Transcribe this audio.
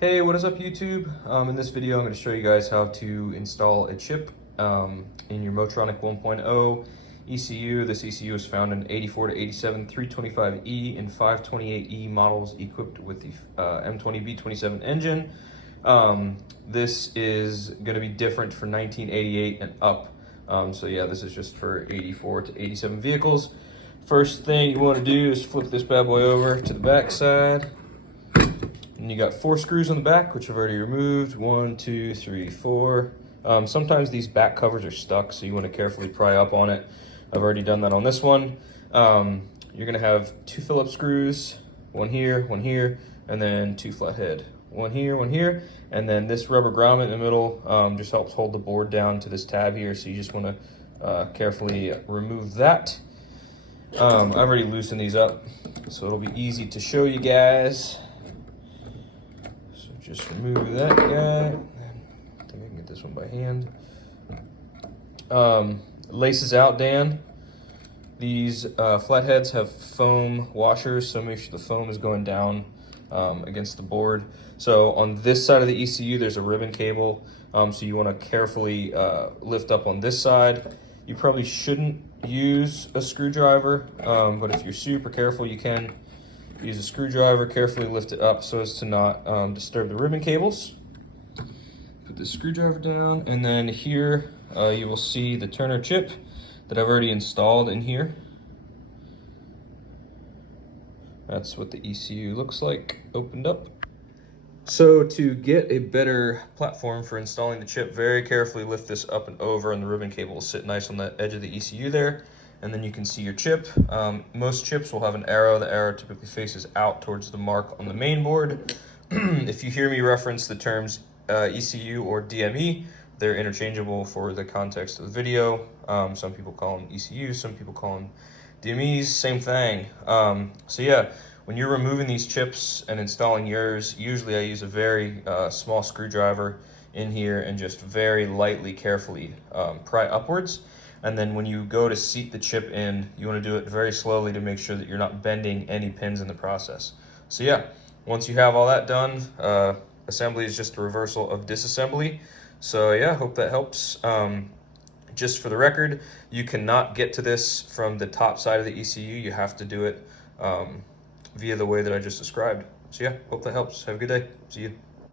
Hey, what is up YouTube? In this video, I'm going to show you guys how to install a chip in your Motronic 1.0 ECU. This ECU is found in 84 to 87, 325E, and 528E models equipped with the M20B27 engine. This is going to be different for 1988 and up. So yeah, this is just for 84 to 87 vehicles. First thing you want to do is flip this bad boy over to the back side. And you got 4 screws on the back, which I've already removed. 1, 2, 3, 4. Sometimes these back covers are stuck, so you want to carefully pry up on it. I've already done that on this one. You're gonna have 2 Phillips screws, one here, and then 2 flathead. One here, and then this rubber grommet in the middle just helps hold the board down to this tab here, so you just want to carefully remove that. I've already loosened these up, so it'll be easy to show you guys. Just remove that guy. I think I can get this one by hand. Laces out, Dan. These flatheads have foam washers, so make sure the foam is going down against the board. So on this side of the ECU, there's a ribbon cable, so you want to carefully lift up on this side. You probably shouldn't use a screwdriver, but if you're super careful, you can use a screwdriver, carefully lift it up so as to not disturb the ribbon cables. Put the screwdriver down, and then here you will see the Turner chip that I've already installed in here. That's what the ECU looks like opened up. So to get a better platform for installing the chip, very carefully lift this up and over, and the ribbon cable will sit nice on the edge of the ECU there. And then you can see your chip. Most chips will have an arrow. The arrow typically faces out towards the mark on the main board. If you hear me reference the terms ECU or DME, they're interchangeable for the context of the video. Some people call them ECUs, some people call them DMEs, same thing. So yeah, when you're removing these chips and installing yours, usually I use a very small screwdriver in here and just very lightly, carefully pry upwards. And then when you go to seat the chip in, you want to do it very slowly to make sure that you're not bending any pins in the process. So yeah, once you have all that done, assembly is just a reversal of disassembly. So yeah, hope that helps. Just for the record, you cannot get to this from the top side of the ECU. You have to do it via the way that I just described. So yeah, hope that helps. Have a good day. See you.